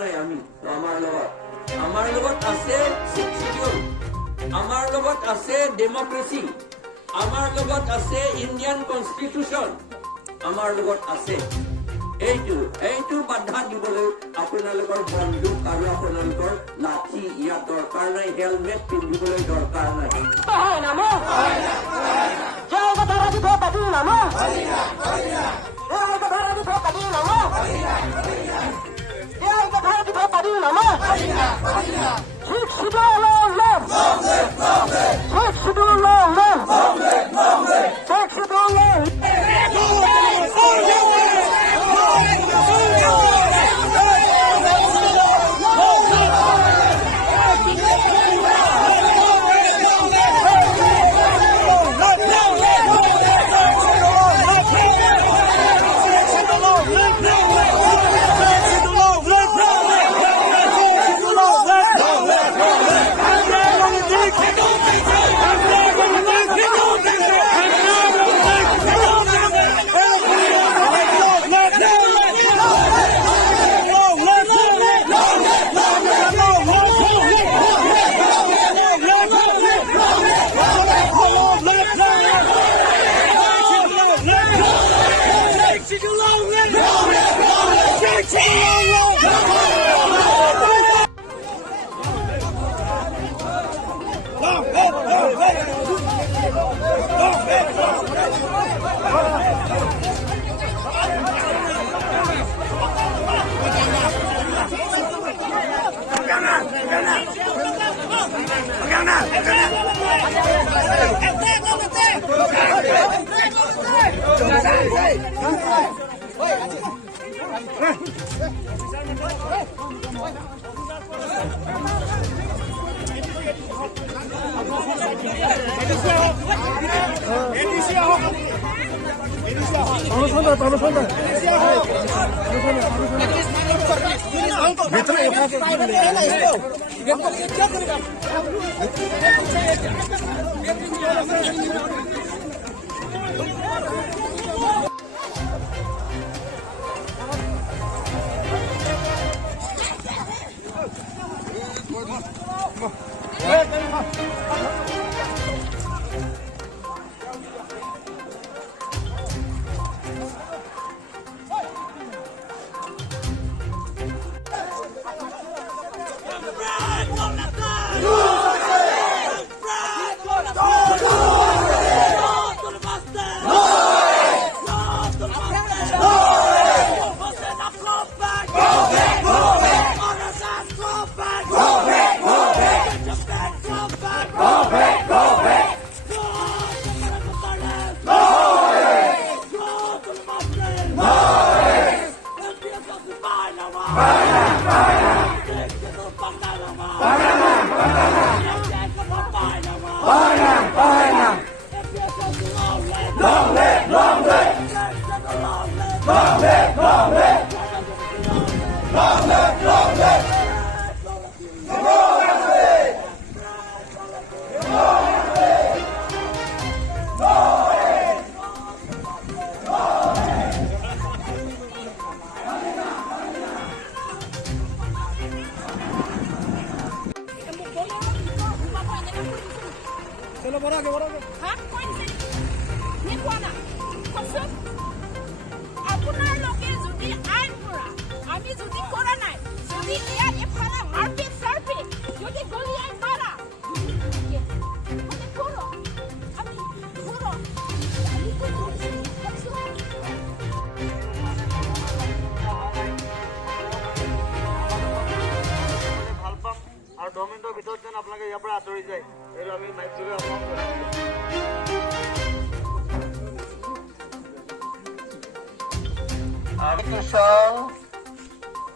নাই আমি আমাৰ লগত আছে ছিক্স শিডিউল, আমাৰ লগত আছে ডেমক্ৰেচি, আমাৰ লগত আছে ইণ্ডিয়ান কনষ্টিটিউচন, আমাৰ লগত আছে এইটো বাধা দিবলৈ আপোনালোকৰ বন্দুক আৰু আপোনালোকৰ লাঠি ইয়াত দৰকাৰ নাই, হেলমেট পিন্ধিবলৈ দৰকাৰ নাই।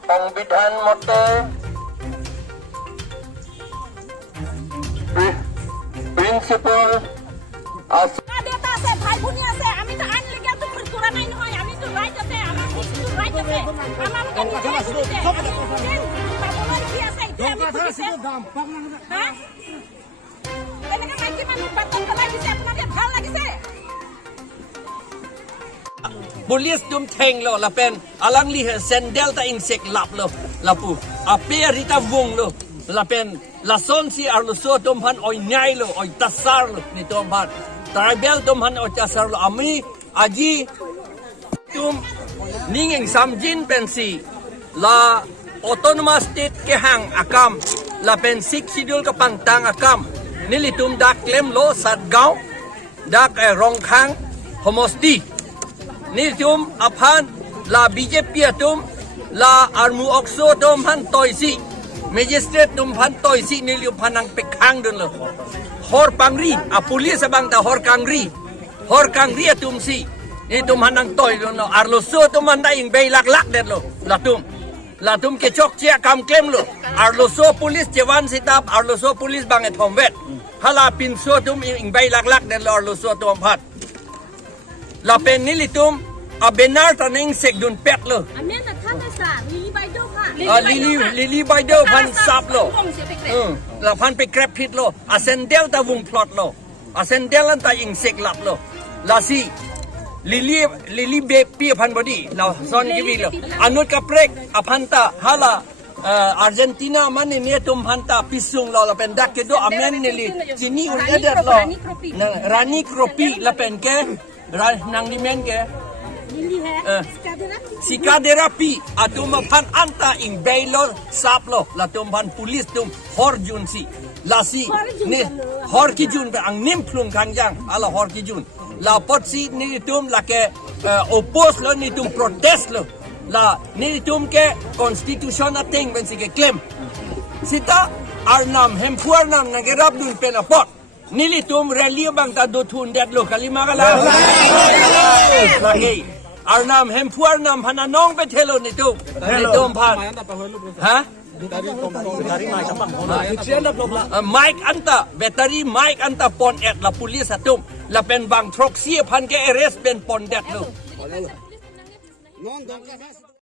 সংবিধান মতে প্রিন্সিপাল আছে, ভাই ভনী আছে, আমি তো আইন লেগে তো করা নাই নহয়, আমি তো রাইট আছে, আমার কিছু রাইট আছে, আমার কি আছে হ্যাঁ এনেকে মাইকি মানুষ বাতন পেলাই দিছে, আপনাদের ভাল লাগিছে? Polis tum theng lo la pen alang li sendel ta insek lap lo la pu a pe rita vung lo la pen la son si arlo so tum han oi nyai lo oi tasar lo ni tum han tribal tum han oi tasar lo ami aji tum ning eng samjin pen si la autonomous state ke hang akam la pen sik schedule ka pantang akam nili tum dak klem lo sat gaw dak rong khang homosti ni tum aphan la BJP tum la armu okso tum han toisi magistrate tum han toisi ni liu phanang pe khang dun lo hor pangri a police bang ta hor kangri tum si ni tum hanang toy lo arlo so tum han da ing bei lak det lo la tum ke chok chia kam klem lo arlo so police jewan sitap arlo so police bang e thom vet hala pin so tum ing bei lak det lo arlo so tum phat la pen ni litum a benar taning sek dun pet lo amen ta tha sa lili bai do ka lili bai do phan sap lo la phan pe grab hit lo a sendel ta wung plot lo a sendel an ta ing sek lap lo la si lili be pi phan body la son ki vi lo anut ka prek a phan ta hala Argentina man ni tum hanta pisung lo la pen dak ke do amen ni li sini un edet lo rani kropi la pen ke nang di men ke lili hai sikaderapi atum phan anta ing bailo saplo la tum phan police tum hor jun si la si ni hor ki jun ang nim plung kang jang ala hor ki jun la pot si ni tum la ke oppose lo ni tum protest lo la ni tum ke constitution ating ben si ke claim sita arnam hempuar nam nagerap dun penapot nili tum rally bang ta do thun det lo kalima kala lagi arnam hempuar nam hananong pe thelo ni tum phan ha Mike anta battery Mike anta pon et la police atum la pen bang troxie phan ke arrest pen pon det lo